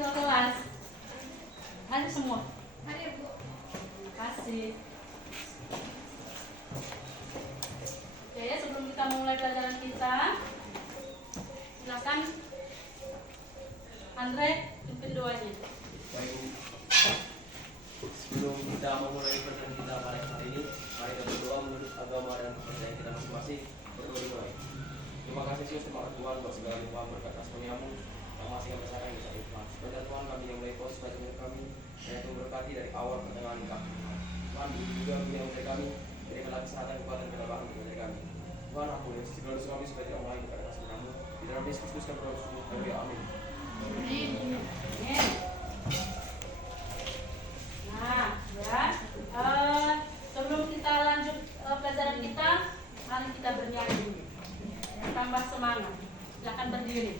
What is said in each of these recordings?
ketua kelas. Ada semua. Ada Bu. Terima kasih. Oke ya, sebelum kita mulai pelajaran kita, silakan Andre pimpin doanya. Baik Bu. Sebelum kita memulai pelajaran kita pada hari ini, mari kita berdoa menurut agama dan kepercayaan kita masing-masing. Berdoa dimulai. Terima kasih Yesus, terima kasih Tuhan buat segala limpahan berkat kasih-Mu yang masih kami rasakan bisa ikhlas. Sebenarnya Tuhan, kami yang mulai proses belajar kami, dan yang berkati dari awal pertengahan kami. Tuhan, juga yang mulai kami, berikanlah kesehatan, kekuatan, dan kebahagiaan untuk kami. Tuhan, ampuni segala dosa kami sebagai orang lain kepada kasih-Mu. Di dalam Yesus Kristus kami berdoa. Amin. Nah, ya. Sebelum kita lanjut pelajaran kita, mari kita bernyanyi. Tambah semangat. Silakan berdiri.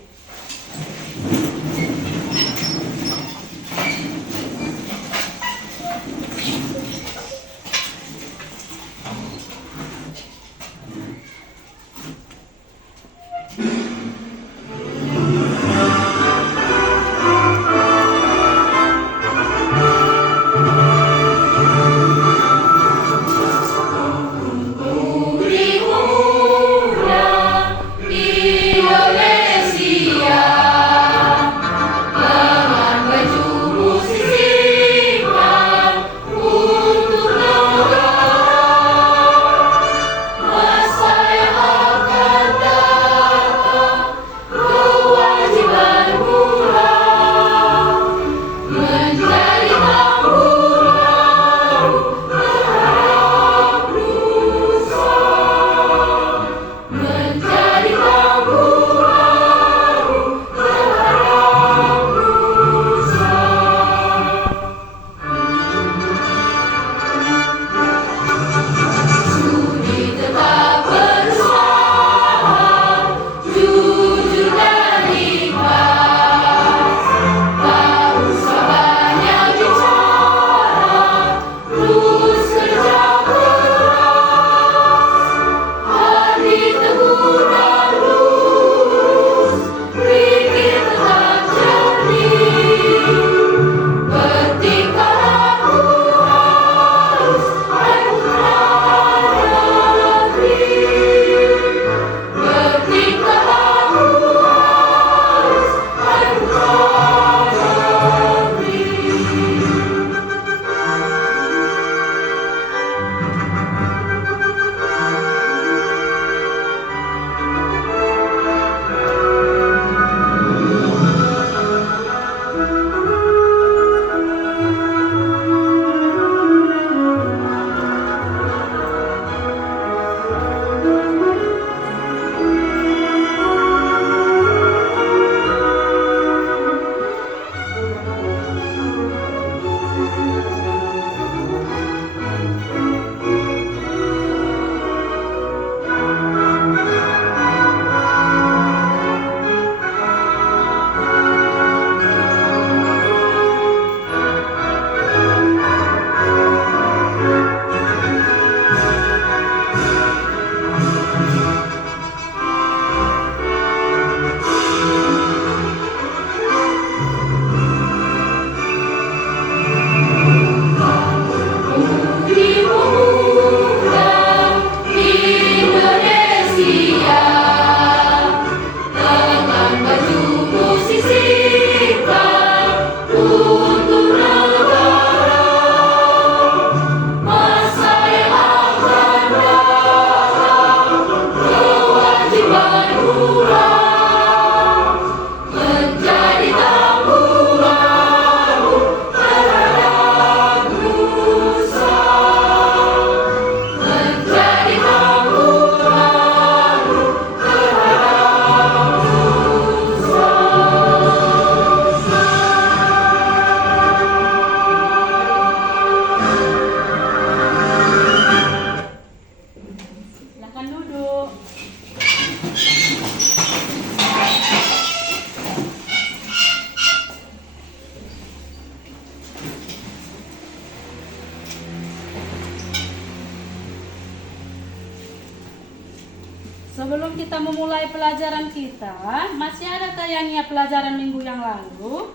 Sebelum kita memulai pelajaran kita, masih adakah yang ingat pelajaran minggu yang lalu?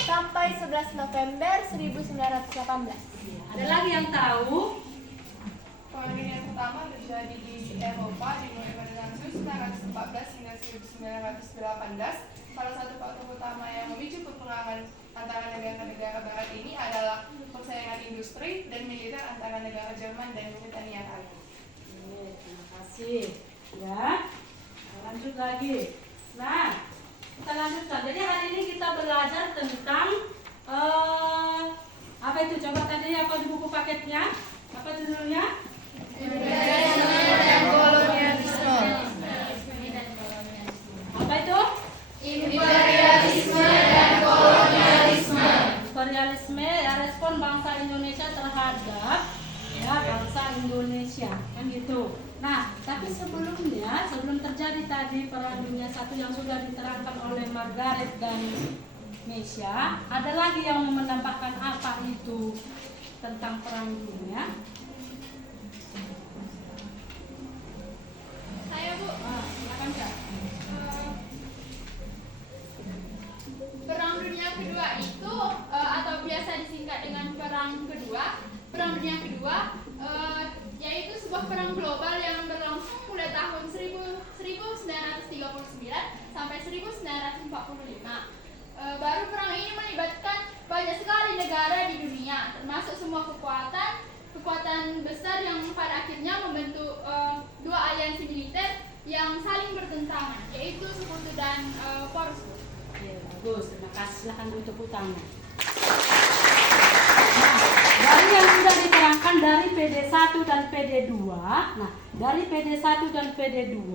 sampai 11 November 1918. Ada lagi yang tahu? Perang Dunia Pertama terjadi di Eropa dimulai pada tahun 1914 hingga 1918. Salah satu faktor utama yang memicu peperangan antara negara-negara barat ini adalah persaingan industri dan militer antara negara Jerman dan Britania Raya. Terima kasih. Ya, lanjut lagi. Nah, kita lanjutkan. Jadi hari ini kita belajar tentang apa itu? Coba tadi apa di buku paketnya? Apa judulnya? Imperialisme dan kolonialisme. Apa itu? Imperialisme dan kolonialisme. Imperialisme ya, respon bangsa Indonesia terhadap ya bangsa Indonesia, kan gitu. Nah, tapi sebelumnya, sebelum terjadi tadi Perang Dunia I yang sudah diterangkan oleh Margaret dan Mesia, ada lagi yang menambahkan apa itu tentang Perang Dunia? Saya Bu, Silakan Kak. Perang Dunia Kedua itu atau biasa disingkat dengan Perang Kedua. Perang Dunia Kedua yaitu sebuah perang global yang berlangsung mulai tahun 1939 sampai 1945. Baru perang ini melibatkan banyak sekali negara di dunia, termasuk semua kekuatan besar yang pada akhirnya membentuk dua aliansi militer yang saling bertentangan, yaitu Sekutu dan Poros. Oke, bagus. Terima kasih. Silahkan untuk tangan. Nah, dari yang sudah diterangkan dari PD1 dan PD2. Nah, dari PD1 dan PD2,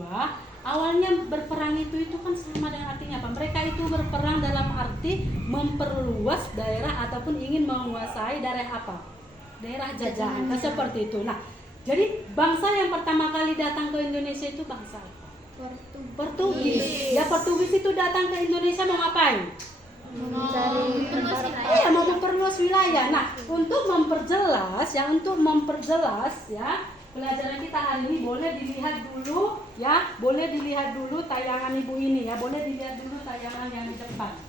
awalnya berperang itu kan sama dengan artinya apa? Mereka itu berperang dalam arti memperluas daerah ataupun ingin menguasai daerah apa? Daerah jajahan. Nah, seperti itu. Nah, jadi bangsa yang pertama kali datang ke Indonesia itu bangsa apa? Portugis. Ya, Portugis itu datang ke Indonesia mau ngapain? Iya, mau memperluas wilayah. Nah, untuk memperjelas ya pelajaran kita hari ini boleh dilihat dulu ya, boleh dilihat dulu tayangan ibu ini ya, boleh dilihat dulu tayangan yang di depan.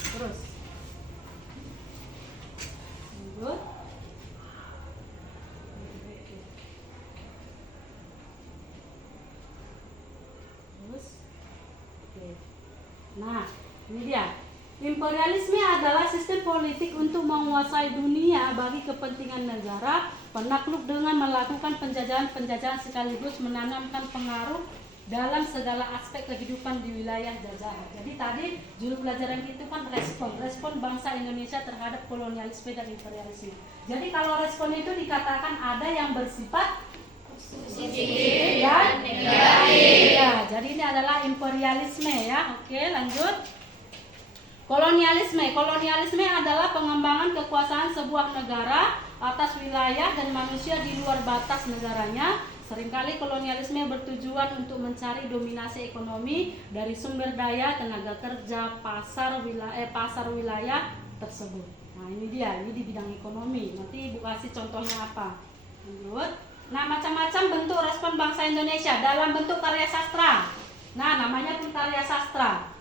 Terus. Lanjut. Nah, ini dia. Imperialisme adalah sistem politik untuk menguasai dunia bagi kepentingan negara, penakluk dengan melakukan penjajahan sekaligus menanamkan pengaruh dalam segala aspek kehidupan di wilayah jajahan. Jadi tadi judul pelajaran itu kan respon bangsa Indonesia terhadap kolonialisme dan imperialisme. Jadi kalau respon itu dikatakan ada yang bersifat positif dan negatif. Ya, jadi ini adalah imperialisme ya. Oke, lanjut. Kolonialisme adalah pengembangan kekuasaan sebuah negara atas wilayah dan manusia di luar batas negaranya. Seringkali kolonialisme bertujuan untuk mencari dominasi ekonomi dari sumber daya, tenaga kerja, pasar wilayah tersebut. Nah, ini dia, ini di bidang ekonomi. Nanti Ibu kasih contohnya apa. Lanjut. Nah, macam-macam bentuk respon bangsa Indonesia dalam bentuk karya sastra. Nah, namanya pun karya sastra.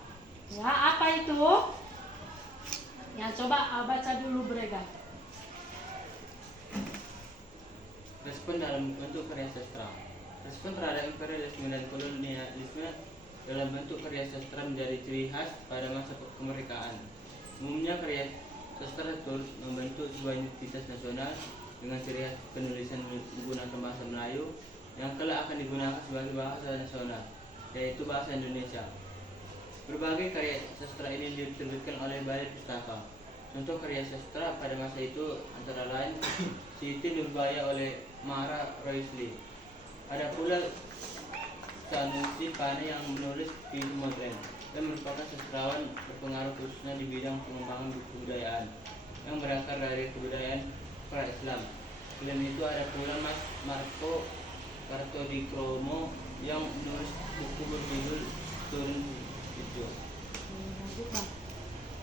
Ya, apa itu? Ya, coba baca dulu Brega. Respon dalam bentuk karya sastra. Respon terhadap imperialisme dan kolonialisme dalam bentuk karya sastra menjadi ciri khas pada masa kemerdekaan. Umumnya karya sastra membentuk sebuah identitas nasional dengan ciri khas penulisan menggunakan bahasa Melayu yang kelak akan digunakan sebagai bahasa nasional, yaitu bahasa Indonesia. Berbagai karya sastra ini diterbitkan oleh Balai Pustaka. Contoh karya sastra pada masa itu antara lain Siti Nurbaya oleh Mara Roisli. Ada pula Sanusi Pane yang menulis film modern dan merupakan sastrawan berpengaruh khususnya di bidang pengembangan kebudayaan yang berakar dari kebudayaan pra-Islam. Selain itu ada pula Mas Marco Kartodikromo yang menulis buku berjudul Turun Hijau.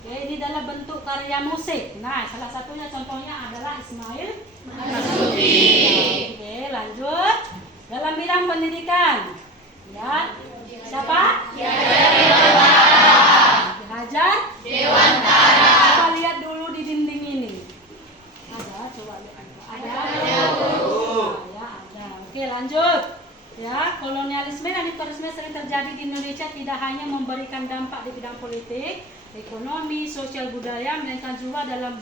Oke, ini dalam bentuk karya musik. Nah, salah satunya contohnya adalah Ismail Marzuki. Oke, pendidikan. Ya. Siapa? Hajar Dewantara. Coba lihat dulu di dinding ini. Ada, coba lihat. Ada. Ya, ada. Oke, lanjut. Ya, kolonialisme dan imperialisme sering terjadi di Indonesia tidak hanya memberikan dampak di bidang politik, ekonomi, sosial budaya, melainkan juga dalam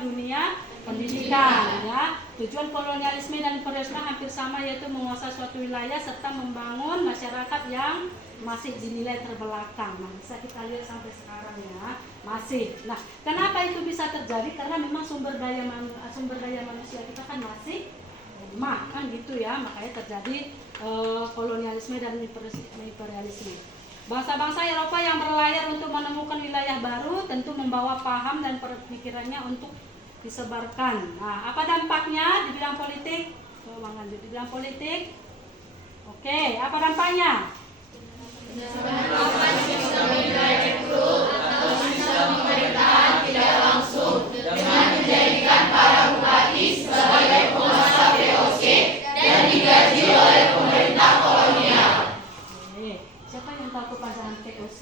dunia pendidikan. Ya, tujuan kolonialisme dan imperialisme hampir sama, yaitu menguasai suatu wilayah serta membangun masyarakat yang masih dinilai terbelakang. Nah, bisa kita lihat sampai sekarang ya, masih. Nah, kenapa itu bisa terjadi? Karena memang sumber daya manusia kita kan masih lemah, kan gitu ya, makanya terjadi kolonialisme dan imperialisme. Bangsa-bangsa Eropa yang berlayar untuk menemukan wilayah baru tentu membawa paham dan pemikirannya untuk disebarkan. Nah, apa dampaknya di bidang politik? Lanjut di bidang politik. Oke, apa dampaknya? Menerapkan sistem indirektur atau sistem pemerintahan tidak langsung dengan menjadikan para bupati sebagai penguasa VOC dan digaji oleh pemerintah kolonial. Siapa yang tahu kepanjangan VOC?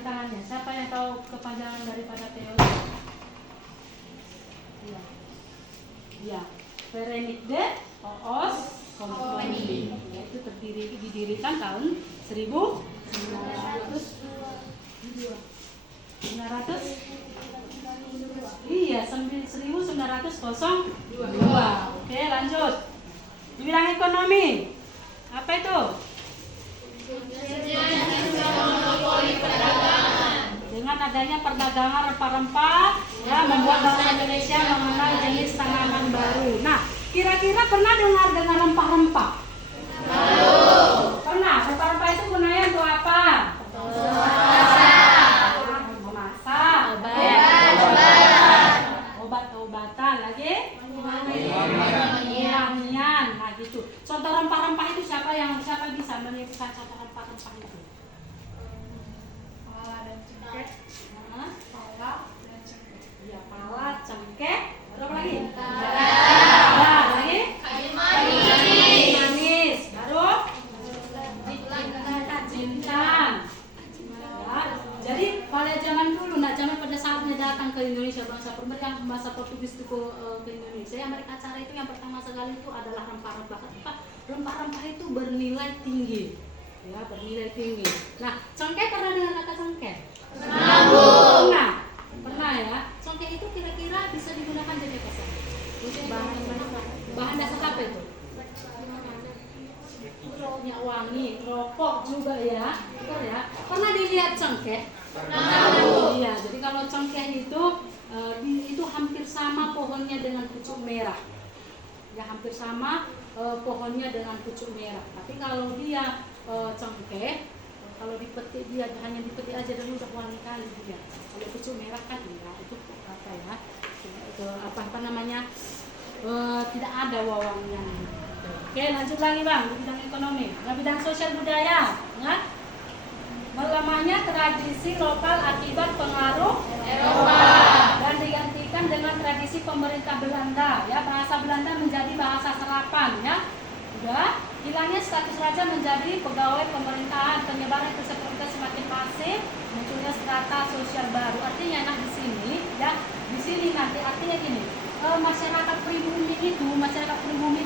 Tangannya. Siapa yang tahu kepanjangan daripada VOC? Iya. Iya. Verenigde Oos Company. Itu didirikan tahun 1900. Iya, 1902. Oke, lanjut. Di bidang ekonomi. Apa itu? Dengan adanya perdagangan rempah-rempah, ya, membuat bangsa Indonesia mengenal jenis tanaman baru. Nah, kira-kira pernah dengar dengan rempah-rempah? Pernah. Rempah-rempah itu gunanya untuk apa? Memasak. Obat-obatan. Lagi? Wangian. Nah, gitu. Contoh rempah-rempah itu siapa bisa menyebutkan contoh rempah-rempah itu? Pala dan cengkeh. Pala dan cengkeh. Ya, pala, cengkeh. Berapa lagi? Lagi? Kayu manis. Baru? Jintan. Ya. Jadi pada zaman dulu, zaman pada saatnya datang ke Indonesia bangsa Portugis itu ke Indonesia, yang mereka cari itu yang pertama sekali itu adalah rempah-rempah. Rempah-rempah itu bernilai tinggi. Ya, bernilai tinggi. Nah, cengkeh pernah dengar kata cengkeh? Pernah ya. Cengkeh itu kira-kira bisa digunakan jadi apa saja? Bahan dasar apa itu? Minyak wangi, rokok juga ya. Betul ya. Pernah dilihat cengkeh? Iya, jadi kalau cengkeh itu hampir sama pohonnya dengan pucuk merah. Ya, hampir sama pohonnya dengan pucuk merah. Tapi kalau dia cengkeh, kalau dipetik dia hanya dipetik aja dan udah wangi kali dia. Kalau pucuk merah kan enggak, itu apa ya? Itu apa namanya? Tidak ada wangian. Oke, lanjut lagi Bang, di bidang ekonomi. Nah, bidang sosial budaya, ya. Melemahnya tradisi lokal akibat pengaruh Eropa dan digantikan dengan tradisi pemerintah Belanda, ya. Bahasa Belanda menjadi bahasa serapan, ya. Udah, hilangnya status raja menjadi pegawai pemerintahan, penyebaran keseluruhan semakin masif, munculnya strata sosial baru. Artinya di sini, ya, di sini nanti artinya gini. Masyarakat pribumi itu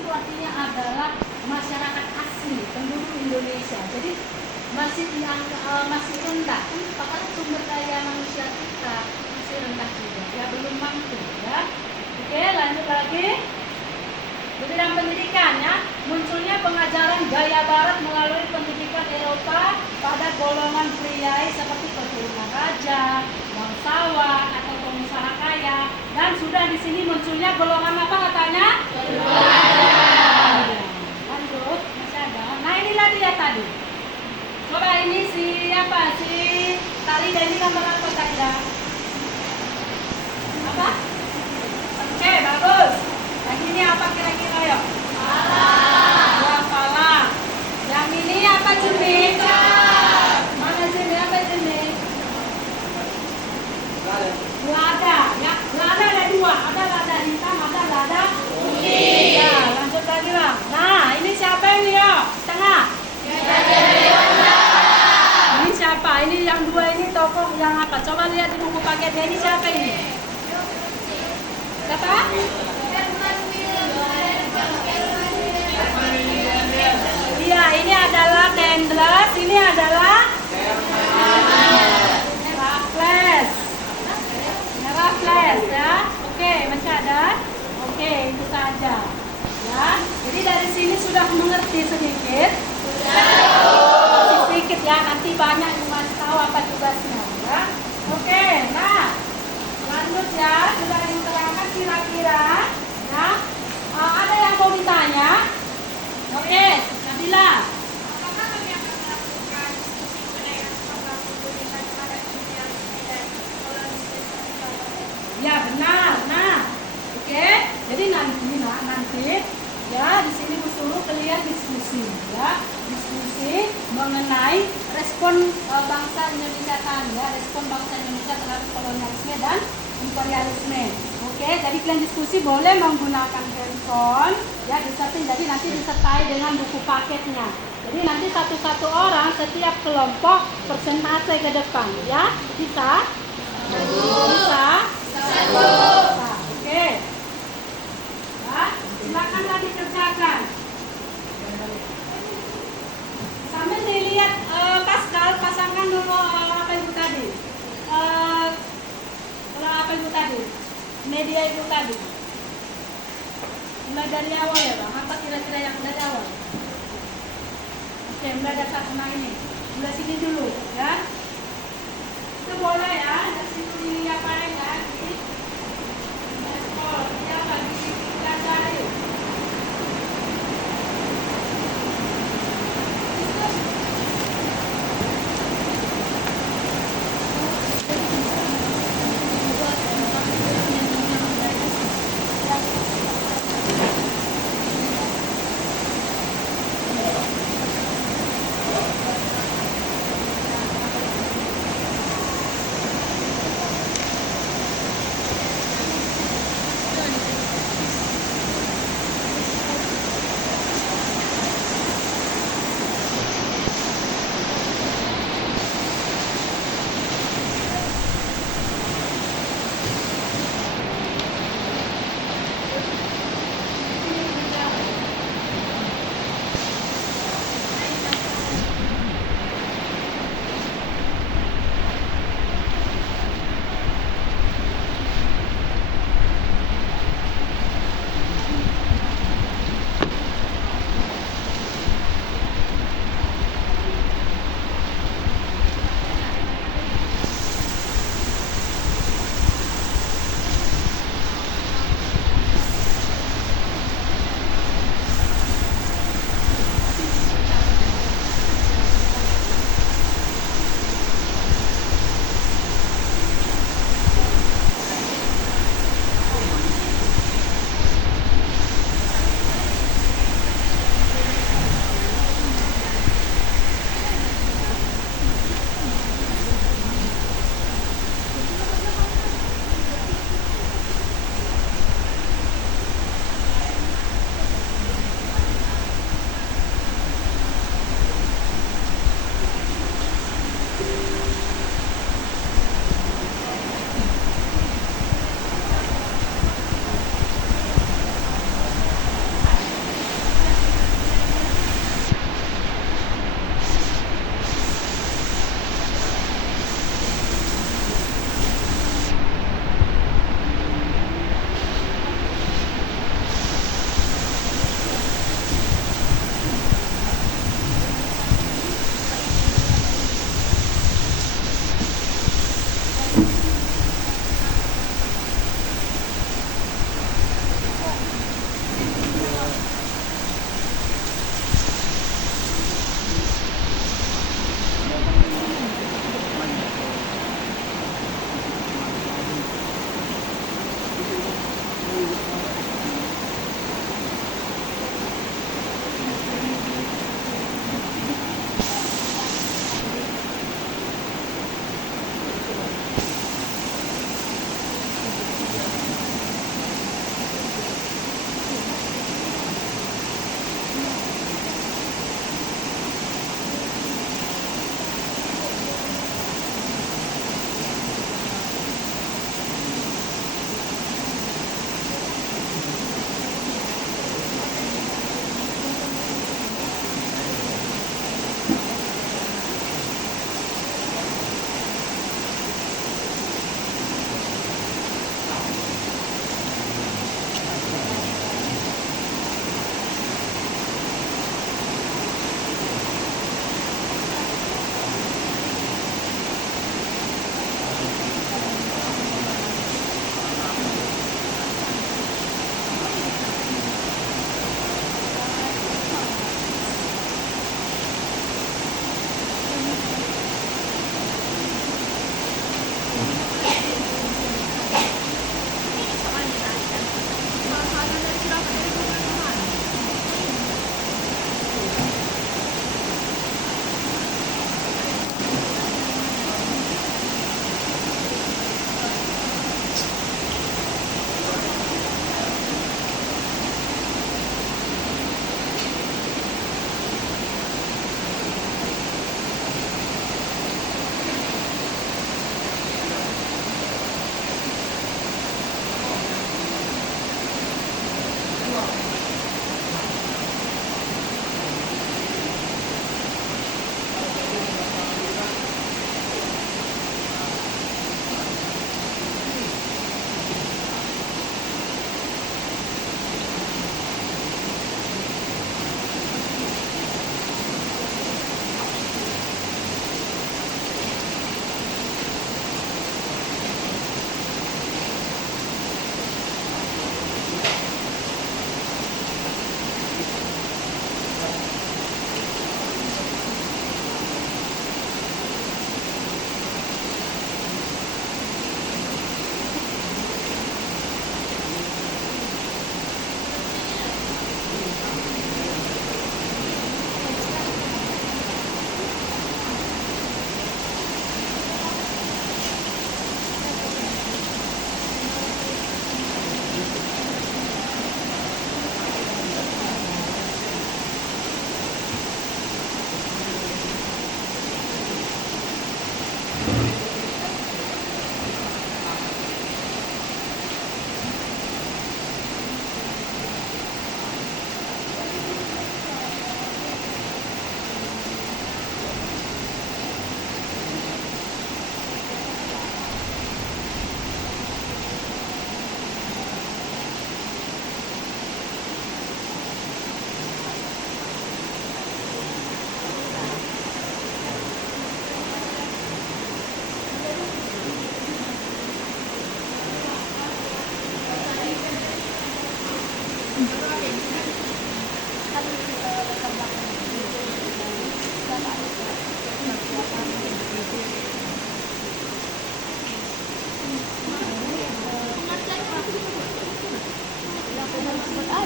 artinya adalah masyarakat asli penduduk Indonesia. Jadi masih rendah, karena sumber daya manusia kita masih rendah juga, ya, belum mampu, ya. Oke, lanjut lagi. Di bidang pendidikan, ya, munculnya pengajaran gaya barat melalui pendidikan Eropa pada golongan priai seperti keturunan raja, bangsawan atau pengusaha kaya, dan sudah di sini munculnya golongan apa katanya? Lanjut, masih ada. Nah, inilah dia tadi. Coba ini siapa? Si Tali dan ini gambar apa saja? Apa? Oke, bagus. Yang ini apa kira-kira ya? Pala. Yang ini apa jenis? Mana jenis? Apa jenis? Lada. Ya, lada ada dua. Ada lada hitam, ada lada putih. Ya, lanjut lagi. tokoh yang apa? Coba lihat di buku paketnya ini siapa ini? Siapa? Iya, ini adalah Dendras, ini adalah Raffles. Raffles ya. Oke, masih ada? Oke, itu saja. Ya, jadi dari sini sudah mengerti sedikit. Masih sedikit ya, nanti banyak yang masih tahu apa tugasnya ya. Oke, nah lanjut ya, sudah diterangkan kira-kira ya. Ada yang mau ditanya? Oke, Nabila. Apakah kami akan melakukan diskusi mengenai program Indonesia terhadap imperialisme dan kolonialisme Ya benar. Nah, oke. Jadi nanti ya di sini suruh kalian diskusi ya, diskusi mengenai respon bangsa Indonesia ya, respon bangsa Indonesia terhadap kolonialisme dan imperialisme. Oke, jadi kalian diskusi boleh menggunakan handphone ya, disertai. Jadi nanti disertai dengan buku paketnya. Jadi nanti satu-satu orang setiap kelompok persentase ke depan ya, bisa? Bisa? Bisa. Oke. Ya, silakanlah dikerjakan. Sambil dilihat Pascal, pasangkan dulu apa ibu tadi. Apa ibu tadi? Media ibu tadi. Mulai dari awal ya bang. Apa kira-kira yang dari awal? Oke, mulai dari satu ini. Mulai sini dulu ya. Itu boleh ya. Dari situ apa ya? Di ekspor. Ya bagi pelajari.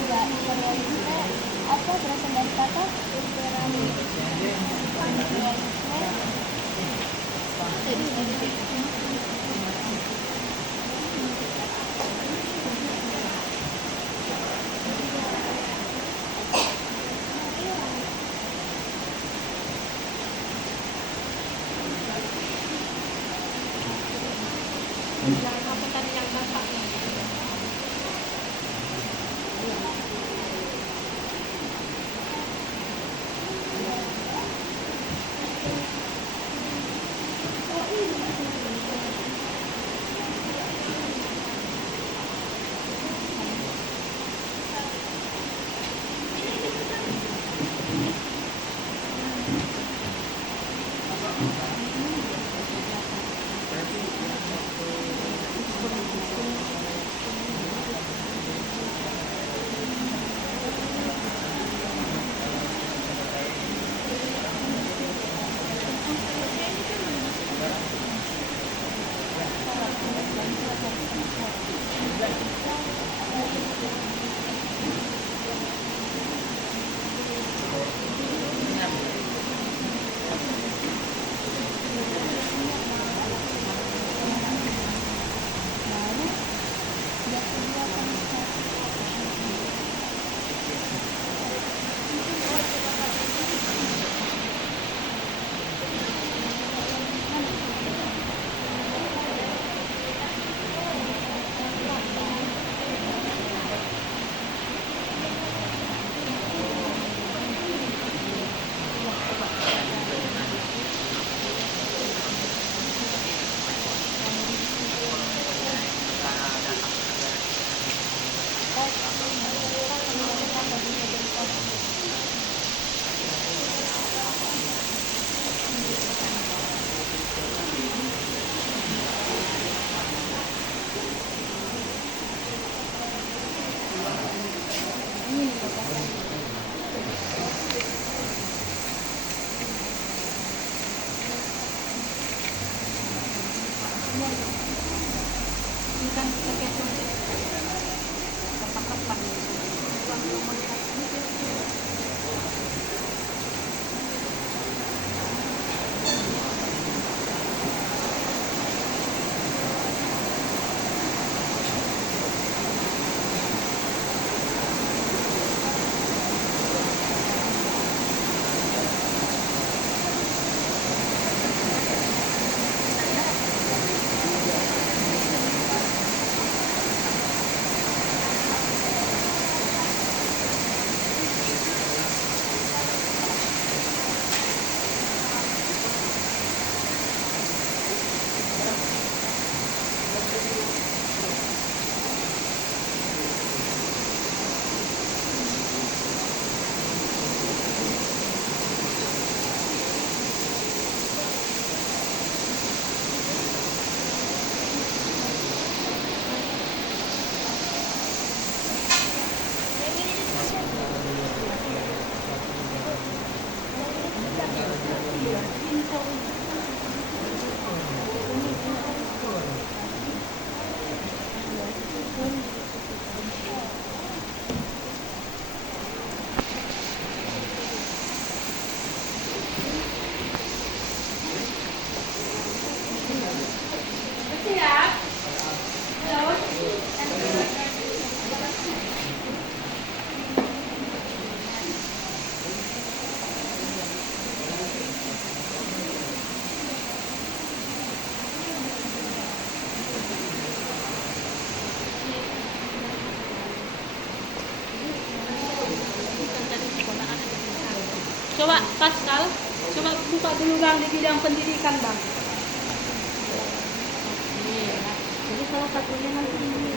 imperialisme atau berasal dari kata Apa tadi yang Bapak? Ini kan pakai kepak-kepak. Coba Pascal, coba buka dulu Bang di bidang pendidikan Bang. Jadi salah satunya nanti ini.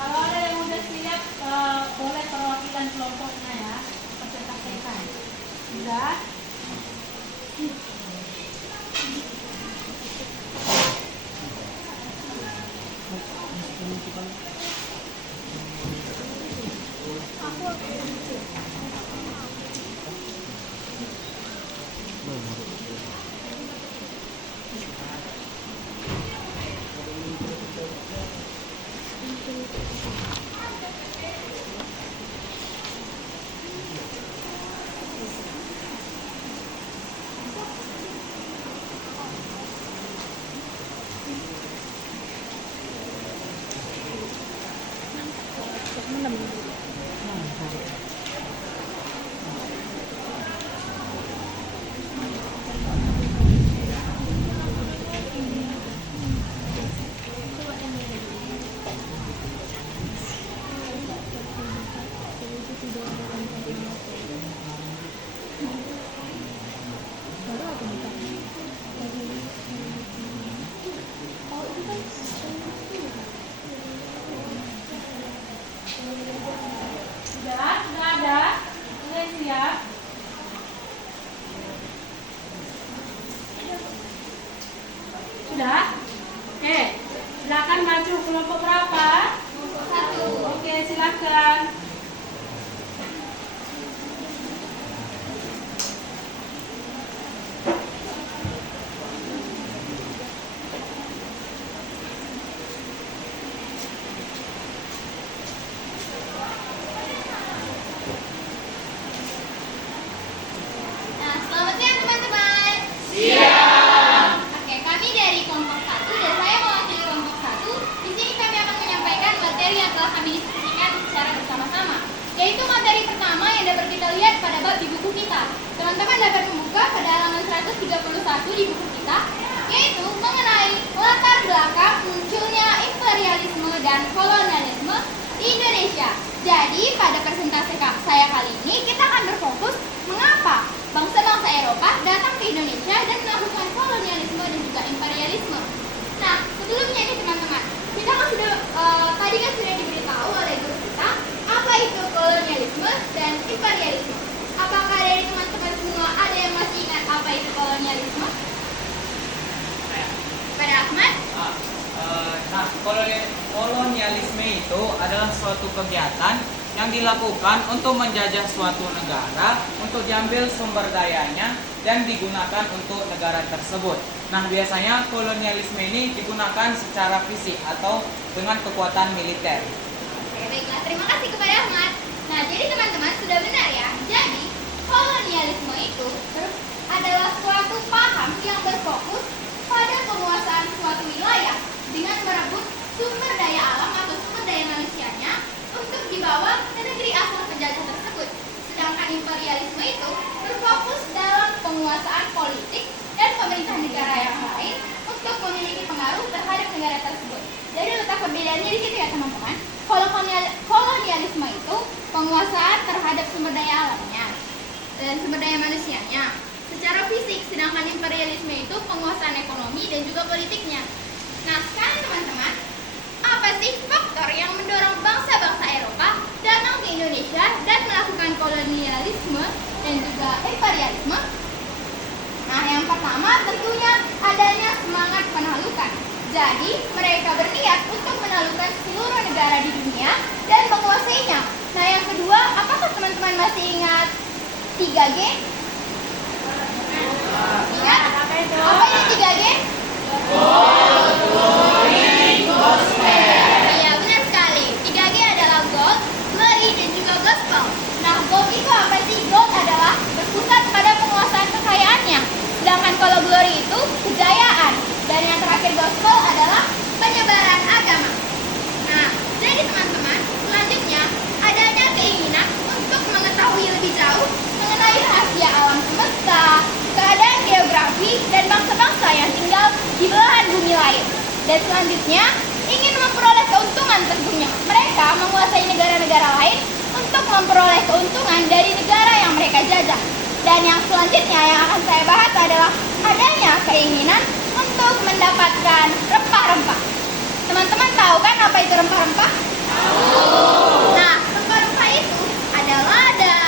Kalau ada yang udah siap, boleh perwakilan kelompoknya ya, percetak-cetak. Sudah? Sudah ada? Sudah siap? Sudah? Oke, silakan maju. Kelompok berapa? Satu. Oke, silakan. Nah, selamat siang teman-teman. Siang. Oke, kami dari kelompok 1 dan saya mewakili kelompok 1. Di sini kami akan menyampaikan materi yang telah kami diskusikan secara bersama-sama. Yaitu materi pertama yang dapat kita lihat pada bab di buku kita. Teman-teman dapat membuka pada halaman 131 di buku kita, yaitu mengenai latar belakang munculnya imperialisme dan kolonialisme di Indonesia. Jadi pada presentasi saya kali ini kita akan berfokus mengapa bangsa-bangsa Eropa datang ke Indonesia dan melakukan kolonialisme dan juga imperialisme. Nah, sebelumnya nih teman-teman, kita kan sudah tadi kan sudah diberitahu oleh guru kita apa itu kolonialisme dan imperialisme. Apakah dari teman-teman semua ada yang masih ingat apa itu kolonialisme? Pada Ahmad? Nah, kolonialisme itu adalah suatu kegiatan yang dilakukan untuk menjajah suatu negara untuk diambil sumber dayanya dan digunakan untuk negara tersebut. Nah, biasanya kolonialisme ini digunakan secara fisik atau dengan kekuatan militer. Oke, baiklah. Terima kasih kepada Ahmad. Nah, jadi teman-teman sudah benar ya. Jadi, kolonialisme itu adalah suatu paham yang berfokus pada penguasaan suatu wilayah dengan merebut sumber daya alam atau sumber daya manusianya untuk dibawa ke negeri asal penjajah tersebut. Sedangkan imperialisme itu berfokus dalam penguasaan politik dan pemerintah negara yang lain untuk memiliki pengaruh terhadap negara tersebut. Jadi letak perbedaannya di situ ya teman-teman. Kalau kolonialisme itu penguasaan terhadap sumber daya alamnya dan sumber daya manusianya secara fisik, sedangkan imperialisme itu penguasaan ekonomi dan juga politiknya. Nah, sekarang teman-teman, apa sih faktor yang mendorong bangsa-bangsa Eropa datang ke Indonesia dan melakukan kolonialisme dan juga imperialisme? Nah, yang pertama tentunya adanya semangat penaklukan. Jadi, mereka berniat untuk menaklukkan seluruh negara di dunia dan menguasainya. Nah, yang kedua, apakah teman-teman masih ingat 3G? Ingat? Apa ini 3G? Iya, benar sekali. 3G adalah gold, glory, dan juga gospel. Nah, gold itu apa sih? Gold adalah berpusat pada penguasaan kekayaannya. Sedangkan kalau glory itu kejayaan. Dan yang terakhir gospel adalah penyebaran agama. Nah, jadi teman-teman, selanjutnya adanya keinginan untuk mengetahui lebih jauh mengenai rahasia alam semesta, keadaan geografi, dan bangsa-bangsa yang tinggal di belahan bumi lain. Dan selanjutnya, ingin memperoleh keuntungan tentunya. Mereka menguasai negara-negara lain untuk memperoleh keuntungan dari negara yang mereka jajah. Dan yang selanjutnya yang akan saya bahas adalah adanya keinginan untuk mendapatkan rempah-rempah. Teman-teman tahu kan apa itu rempah-rempah? Nah, rempah-rempah itu ada lada,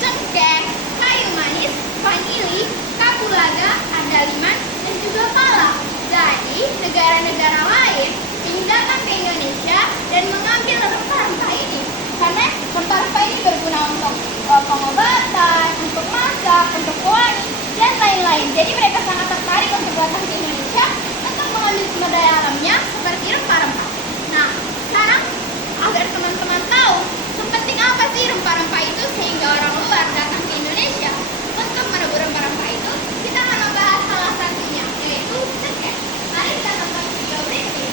cengkeh, kayu manis, vanili, kapulaga, andaliman, dan juga pala. Jadi, negara-negara lain ingin datang ke Indonesia dan mengambil rempah-rempah ini. Karena rempah-rempah ini berguna untuk pengobatan, untuk masak, untuk pewangi, dan lain-lain. Jadi mereka sangat tertarik untuk datang ke Indonesia untuk mengambil sumber daya alamnya seperti rempah-rempah. Nah, sekarang agar teman-teman tahu sepenting apa sih rempah-rempah itu sehingga orang luar datang ke Indonesia untuk merebut rempah-rempah itu, kita akan membahas salah satunya, yaitu cengkeh. Mari kita tonton video berikut.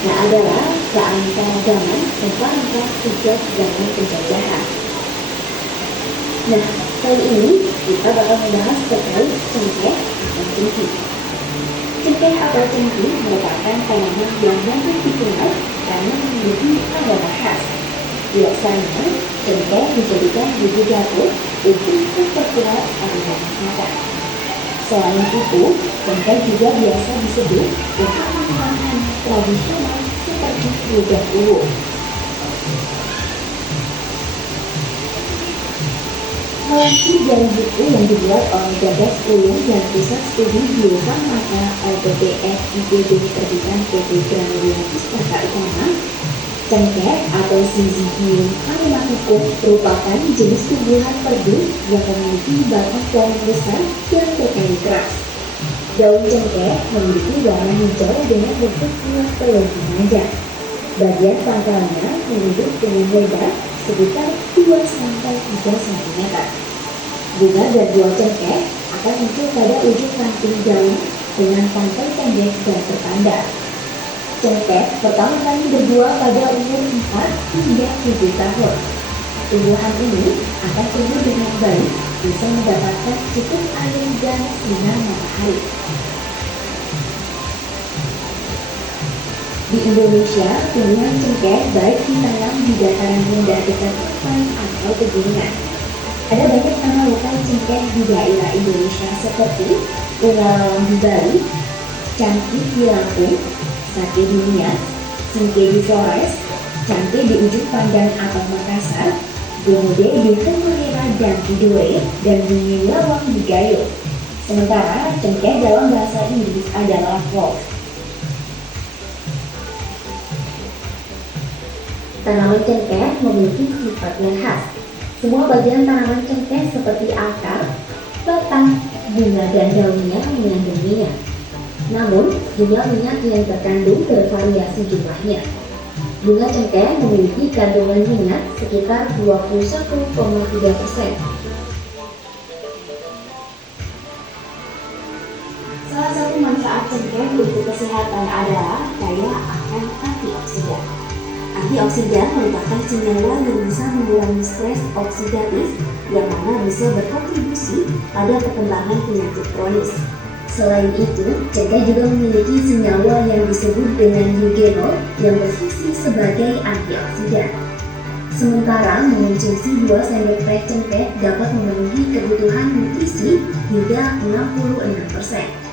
Nah, adalah keanekaragaman rempah-rempah sejak zaman penjajahan. Nah, kali ini kita bakal membahas terkait cengkeh atau cengkih. Cengkeh atau cengkih merupakan tanaman yang banyak dikenal karena memiliki aroma khas. Biasanya, cengkeh dijadikan bumbu dapur untuk memperkuat aroma masakan. Selain itu, cengkeh juga biasa disebut dengan makanan tradisional seperti lidah uwu. Melansir dari buku yang dibuat oleh Gagas Ulum dan Pusat Studi Jurusan Mata LPPF IPB terbitan PT Gramedia Pustaka Utama, cengkeh atau Syzygium aromaticum merupakan jenis tumbuhan perdu yang memiliki batang pohon besar dan berkayu keras. Daun cengkeh memiliki warna hijau dengan bentuk buah telur panjang. Bagian pangkalnya menunjuk dengan lebar sekitar 2-3 cm. Bunga dan buah cengkeh akan muncul pada ujung ranting daun dengan tangkai pendek dan bertanda. Cengkeh pertama kali berbuah pada umur 4 hingga 7 tahun. Tumbuhan ini akan tumbuh dengan baik, bisa mendapatkan cukup air dan sinar matahari. Di Indonesia, tumbuhan cengkeh baik ditanam di dataran rendah dekat pantai atau pegunungan. Ada banyak nama lokal cengkeh di daerah Indonesia seperti Ungarawang di Bali, Cangkih di Lampung, Sate di Nias, Singke di Flores, Cangkeh di ujung Pandang atau Makassar, Gomode di Halmahera dan tidore dan bunyi lawang digayo. Sementara cengkeh dalam bahasa Inggris adalah wolf. Tanaman cengkeh memiliki sifat yang khas. Semua bagian tanaman cengkeh seperti akar, batang, bunga dan daunnya mengandung minyak. Namun, jumlah minyak yang terkandung bervariasi jumlahnya. Bunga cengkeh memiliki kandungan minyak sekitar 21,3%. Salah satu manfaat cengkeh untuk kesehatan adalah kaya akan antioksidan. Antioksidan merupakan senyawa yang bisa mengurangi stres oksidatif yang mana bisa berkontribusi pada perkembangan penyakit kronis. Selain itu, cengkeh juga memiliki senyawa yang disebut dengan eugenol yang berfungsi sebagai antioksidan. Sementara mengonsumsi 2 sendok teh cengkeh dapat memenuhi kebutuhan nutrisi hingga 66%.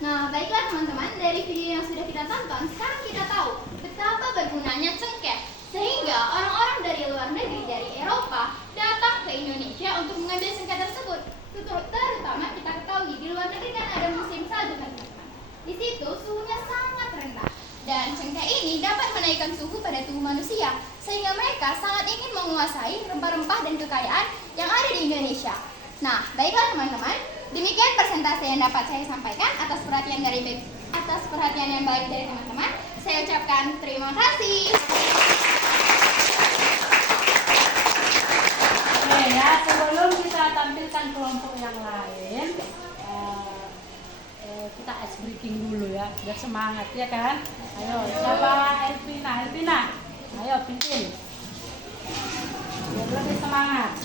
Nah, baiklah teman-teman, dari video yang sudah kita tonton, sekarang kita tahu betapa bergunanya cengkeh. Sehingga orang-orang dari luar negeri, dari Eropa, datang ke Indonesia untuk mengambil cengkeh tersebut. Terutama kita ketahui, di luar negeri kan ada musim salju kan teman-teman. Di situ suhunya sangat rendah. Dan cengkeh ini dapat menaikkan suhu pada tubuh manusia, sehingga mereka sangat ingin menguasai rempah-rempah dan kekayaan yang ada di Indonesia. Nah, baiklah teman-teman, demikian presentasi yang dapat saya sampaikan atas perhatian yang baik dari teman-teman. Saya ucapkan terima kasih. Oke ya, sebelum kita tampilkan kelompok yang lain, kita ice breaking dulu ya, biar semangat ya kan. Ayo, siapa? Elvina, ayo pimpin, biar lebih semangat.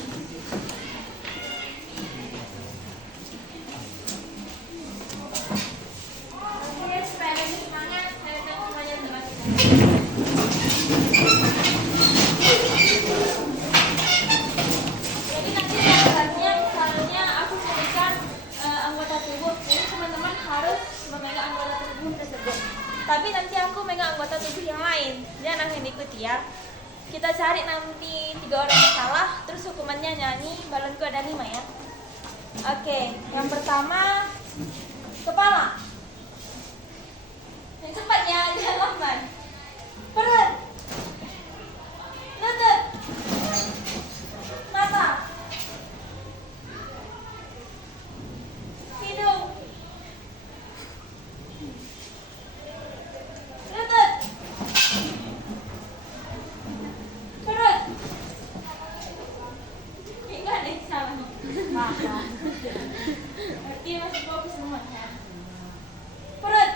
Jadi nanti misalnya aku memberikan anggota tubuh, jadi teman-teman harus memegang anggota tubuh tersebut. Tapi nanti aku megang anggota tubuh yang lain, jangan yang diikuti ya. Kita cari nanti 3 orang yang salah, terus hukumannya nyanyi balonku ada 5 ya. Oke, yang pertama kepala. Yang cepat ya, jangan lambat. Perut, lutut, mata, hidung, lutut, perut. Enggak deh, salah nih. Berarti masih fokus semua ya. Perut,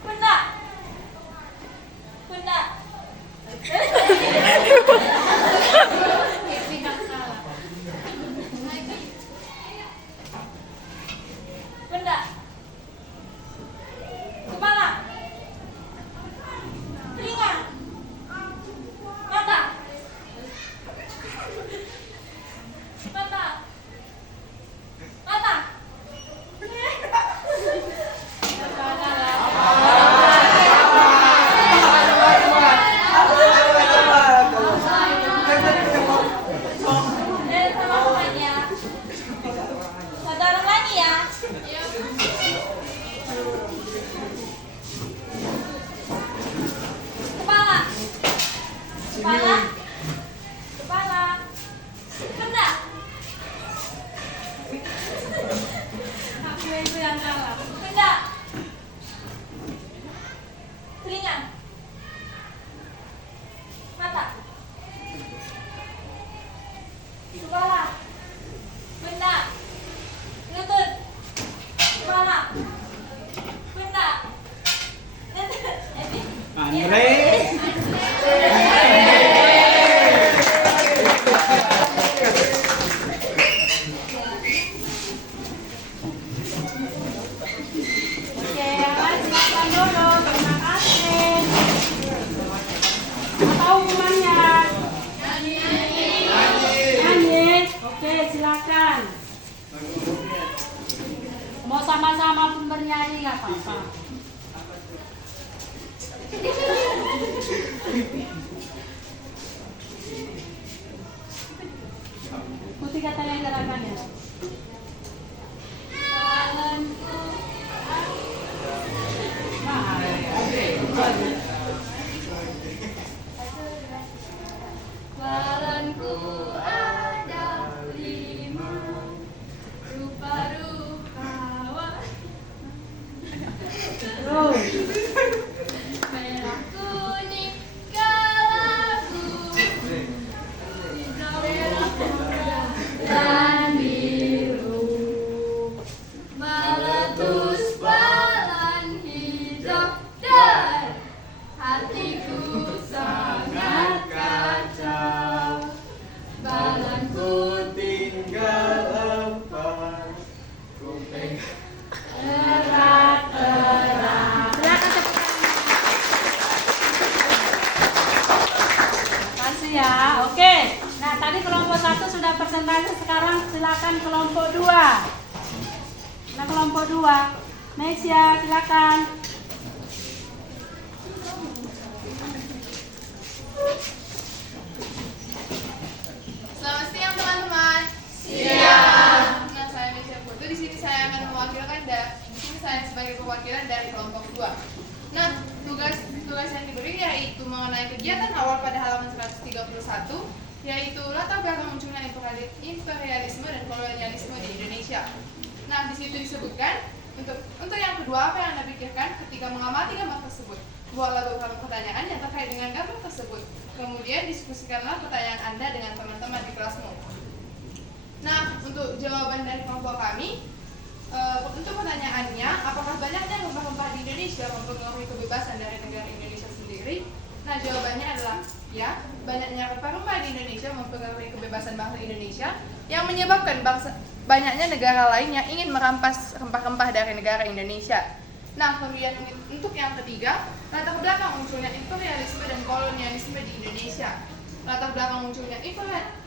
pundak, pundak. Pundak, kepala, telinga, mata, mata. Dan sama semuanya. Satu orang lagi ya. Kepala, kepala, kepala, pundak. Aku itu yang salah. Pundak, telinga, mata, kepala, pundak, lutut, kepala, Apa hukumannya? Nyanyi. Oke, silakan. Mau sama-sama pun bernyanyi nggak apa-apa. Ikuti katanya gerakannya. Balanku ada 5, rupa-rupa Terus. merah, kuning, kelabu, hijau, merah, dan biru. Meletus balan hijau dan hatiku sangat kacau. Balanku tinggal 4, ku pegang. Erat-erat. Silakan tepuk tangan. Kasih ya. Oke. Nah, tadi kelompok 1 sudah presentasi, sekarang silakan kelompok 2. Nah, kelompok 2. Nesya, silakan. Selamat siang teman-teman. Siang. Nah, saya Misha Putu. Di sini saya akan mewakilkan di sini saya sebagai perwakilan dari kelompok 2. Nah, tugas yang diberi yaitu mengenai kegiatan awal pada halaman 131, yaitu latar belakang munculnya imperialisme dan kolonialisme di Indonesia. Nah, di situ disebutkan untuk yang kedua, apa yang Anda pikirkan ketika mengamati gambar tersebut? Buatlah beberapa pertanyaan yang terkait dengan gambar tersebut. Kemudian diskusikanlah pertanyaan Anda dengan teman-teman di kelasmu. Nah, untuk jawaban dari kelompok kami, untuk pertanyaannya, apakah banyaknya rempah-rempah di Indonesia mempengaruhi kebebasan dari negara Indonesia sendiri? Nah, jawabannya adalah ya, banyaknya rempah-rempah di Indonesia mempengaruhi kebebasan bangsa Indonesia yang menyebabkan banyaknya negara lain yang ingin merampas rempah-rempah dari negara Indonesia. Nah, kemudian untuk yang ketiga, latar belakang munculnya imperialisme dan kolonialisme di Indonesia. Latar belakang munculnya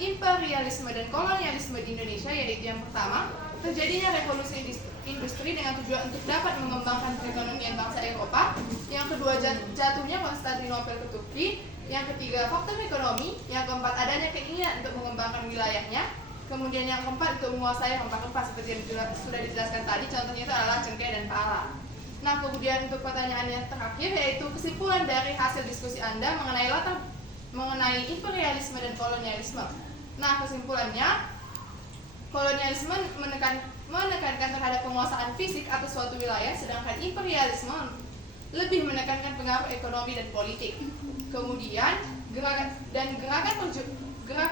imperialisme dan kolonialisme di Indonesia yaitu yang pertama, terjadinya revolusi industri dengan tujuan untuk dapat mengembangkan perekonomian bangsa Eropa. Yang kedua, jatuhnya Konstantinopel ke Turki. Yang ketiga, faktor ekonomi. Yang keempat, adanya keinginan untuk mengembangkan wilayahnya. Kemudian yang keempat, untuk menguasai rempah-rempah seperti yang sudah dijelaskan tadi, contohnya itu adalah cengkeh dan pala. Nah, kemudian untuk pertanyaan yang terakhir yaitu kesimpulan dari hasil diskusi Anda mengenai imperialisme dan kolonialisme. Nah, kesimpulannya, kolonialisme menekankan terhadap penguasaan fisik atas suatu wilayah, sedangkan imperialisme lebih menekankan pengaruh ekonomi dan politik. Kemudian, gerakan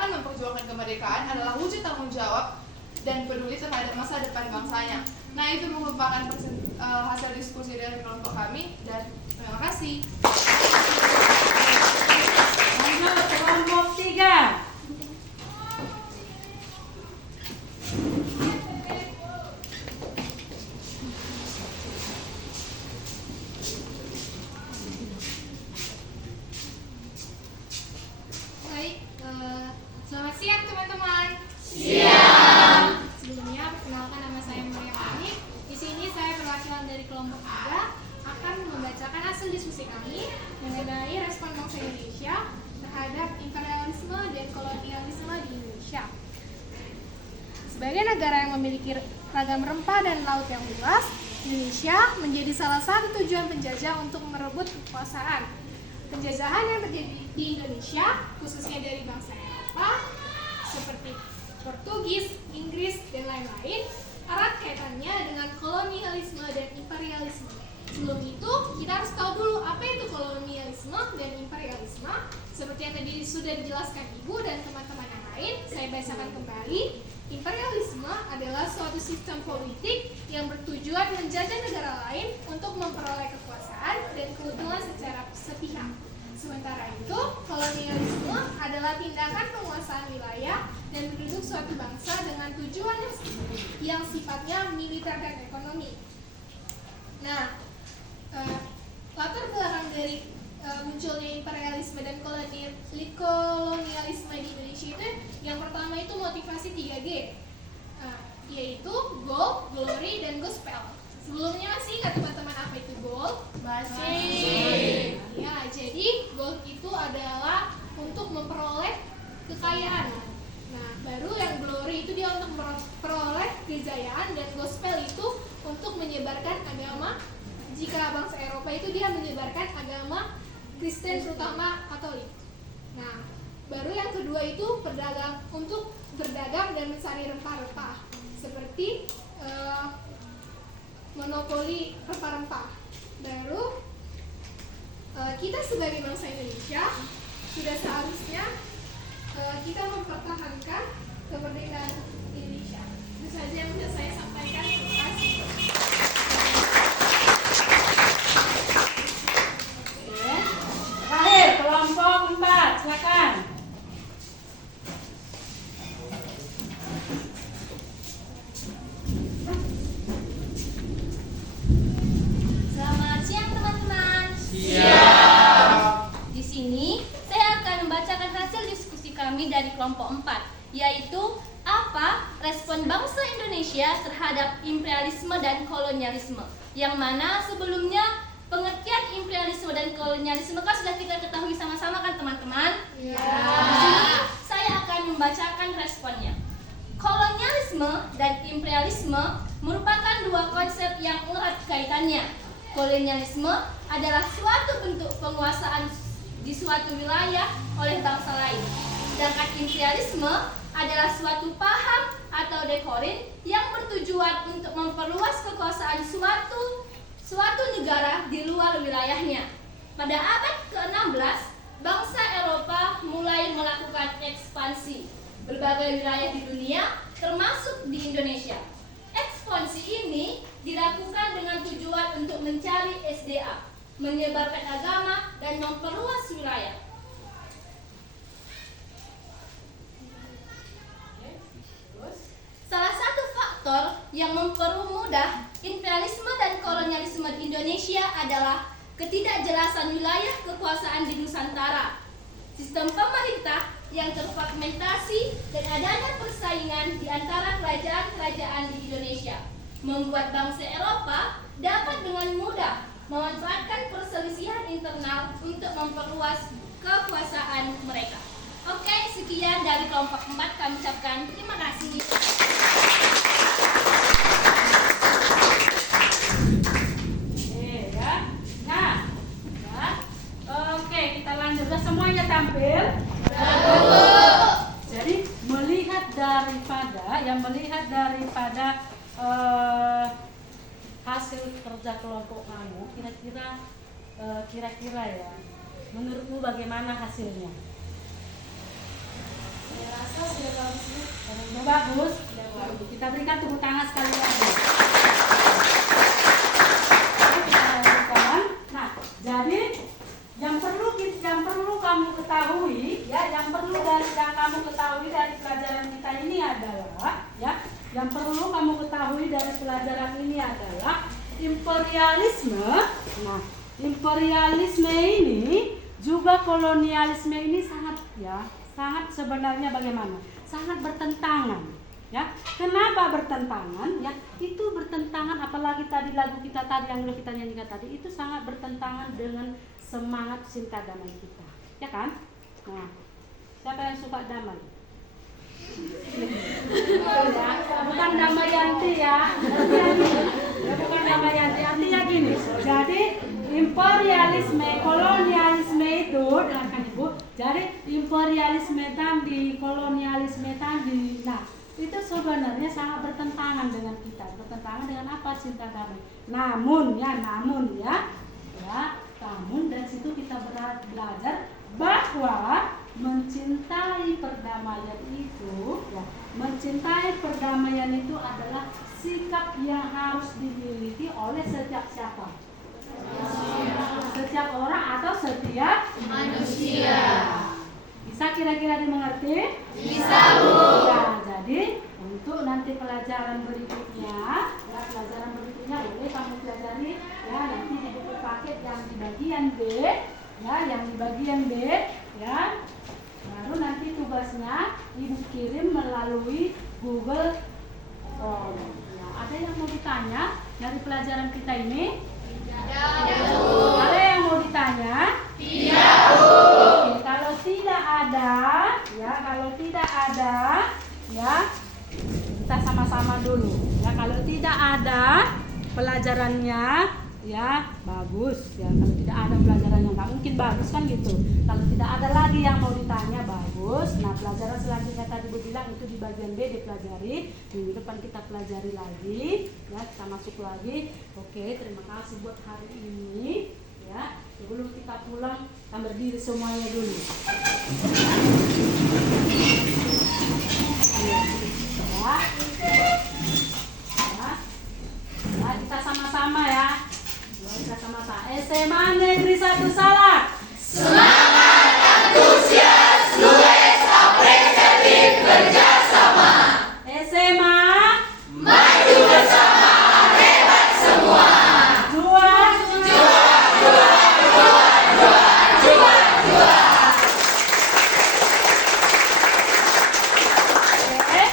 memperjuangkan kemerdekaan adalah wujud tanggung jawab dan peduli terhadap masa depan bangsanya. Nah, itu merupakan hasil diskusi dari kelompok kami, dan terima kasih. Lanjut kelompok 3. Baik, selamat siang teman-teman. Siang. Sebelumnya, perkenalkan nama saya Maria Fani. Di sini saya perwakilan dari kelompok 3 akan membacakan hasil diskusi kami mengenai respon bangsa Indonesia terhadap imperialisme dan kolonialisme di Indonesia. Sebagai negara yang memiliki ragam rempah dan laut yang luas, Indonesia menjadi salah satu tujuan penjajah untuk merebut kekuasaan. Penjajahan yang terjadi di Indonesia, khususnya dari bangsa Eropa, seperti Portugis, Inggris, dan lain-lain, erat kaitannya dengan kolonialisme dan imperialisme. Sebelum itu, kita harus tahu dulu apa itu kolonialisme dan imperialisme. Seperti yang tadi sudah dijelaskan Ibu dan teman-teman yang lain, saya bacakan kembali. Imperialisme adalah suatu sistem politik yang bertujuan menjajah negara lain untuk memperoleh kekuasaan dan keuntungan secara sepihak. Sementara itu, kolonialisme adalah tindakan penguasaan wilayah dan penduduk suatu bangsa dengan tujuan yang sifatnya militer dan ekonomi. Nah, latar belakang dari munculnya imperialisme dan kolonialisme di Indonesia itu yang pertama itu motivasi 3G, yaitu gold, glory, dan gospel. Sebelumnya masih ingat teman-teman apa itu gold? Masih. Ya, jadi gold itu adalah untuk memperoleh kekayaan. Nah, baru yang glory itu dia untuk memperoleh kejayaan, dan gospel itu untuk menyebarkan agama. Jika bangsa Eropa itu dia menyebarkan agama Kristen terutama Katolik. Nah, baru yang kedua itu untuk berdagang dan mencari rempah-rempah seperti monopoli rempah-rempah. Baru kita sebagai bangsa Indonesia sudah seharusnya kita mempertahankan kemerdekaan Indonesia. Itu saja yang bisa saya sampaikan. Terima kasih. Terakhir, kelompok 4, silakan. Selamat siang teman-teman. Siap. Di sini saya akan membacakan hasil diskusi kami dari kelompok 4, yaitu apa respon bangsa Indonesia terhadap imperialisme dan kolonialisme. Yang mana sebelumnya pengertian imperialisme dan kolonialisme kan sudah kita ketahui sama-sama kan teman-teman? Ya. Di sini saya akan membacakan responnya. Kolonialisme dan imperialisme merupakan dua konsep yang erat kaitannya. Kolonialisme adalah suatu bentuk penguasaan di suatu wilayah oleh bangsa lain. Sedangkan imperialisme adalah suatu paham atau dekorin yang bertujuan untuk memperluas kekuasaan suatu negara di luar wilayahnya. Pada abad ke-16, bangsa Eropa mulai melakukan ekspansi berbagai wilayah di dunia, termasuk di Indonesia. Ekspansi ini dilakukan dengan tujuan untuk mencari SDA, menyebarkan agama, dan memperluas wilayah. Salah satu faktor yang mempermudah imperialisme dan kolonialisme di Indonesia adalah ketidakjelasan wilayah kekuasaan di Nusantara, sistem pemerintah yang terfragmentasi, dan adanya persaingan di antara kerajaan-kerajaan di Indonesia, membuat bangsa Eropa dapat dengan mudah memanfaatkan perselisihan internal untuk memperluas kekuasaan mereka. Oke, sekian dari kelompok 4, kami ucapkan terima kasih. Oke, kita lanjut. Sudah semuanya tampil? Jadi melihat daripada hasil kerja kelompok kamu, kira-kira ya, menurutmu bagaimana hasilnya? Saya rasa sudah bagus. Sudah bagus? Kita berikan tepuk tangan sekali lagi. Oke, kita lanjutkan. Nah, jadi yang perlu kamu ketahui yang kamu ketahui dari pelajaran kita ini adalah imperialisme. Nah, imperialisme ini juga kolonialisme ini sangat sebenarnya bagaimana? Sangat bertentangan. Ya, kenapa bertentangan? Ya, itu bertentangan, apalagi tadi lagu kita tadi yang udah kita nyanyikan tadi itu sangat bertentangan dengan semangat cinta damai kita, ya kan? Nah, siapa yang suka damai? Bukan Damayanti ya, bukan Damayanti. Artinya gini, jadi imperialisme, kolonialisme itu, dengarkan Ibu. Jadi imperialisme tadi, kolonialisme tadi, nah itu sebenarnya sangat bertentangan dengan kita. Bertentangan dengan apa? Cinta damai. Namun dari situ kita belajar bahwa mencintai perdamaian itu adalah sikap yang harus dimiliki oleh setiap siapa? Setiap orang atau setiap Manusia. Bisa kira-kira dimengerti? Bisa, Bu. Nah, jadi untuk nanti pelajaran berikutnya boleh kamu pelajari ya nanti di buku paket yang di bagian B Ya, yang di bagian B, ya. Baru nanti tugasnya Ibu kirim melalui Google Form. Nah, ada yang mau ditanya dari pelajaran kita ini? Ada yang mau ditanya? Oke, kalau tidak ada, ya kita sama-sama dulu. Ya, kalau tidak ada pelajarannya, ya bagus. Ya, kalau tidak ada pelajarannya nggak mungkin bagus kan gitu. Kalau tidak ada lagi yang mau ditanya, bagus. Nah, pelajaran selanjutnya tadi Bu bilang itu di bagian B dipelajari. Minggu depan kita pelajari lagi. Ya, kita masuk lagi. Oke, terima kasih buat hari ini. Ya, sebelum kita pulang, kita berdiri semuanya dulu. Ya. Ya, kita sama-sama ya. Kita sama-sama. SMA Negeri 1 Salak. Semangat, antusias, luwes, apresiatif, kerjasama. SMA Maju bersama, hebat semua. Juang. Oke,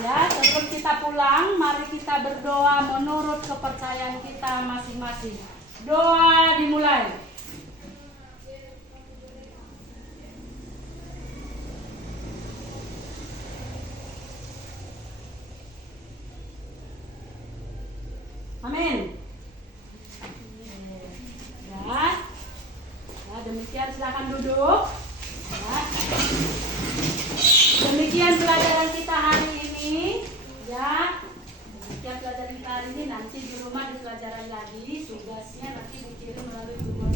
ya sebelum kita pulang, mari kita berdoa menurut kepercayaan kita masing-masing. Doa dimulai. Amin. Ya, demikian silakan duduk. Ya. Demikian pelajaran kita hari ini. Ya, demikian pelajaran kita hari ini. Nanti di rumah dipelajari lagi. Tugasnya nanti dikirim melalui Google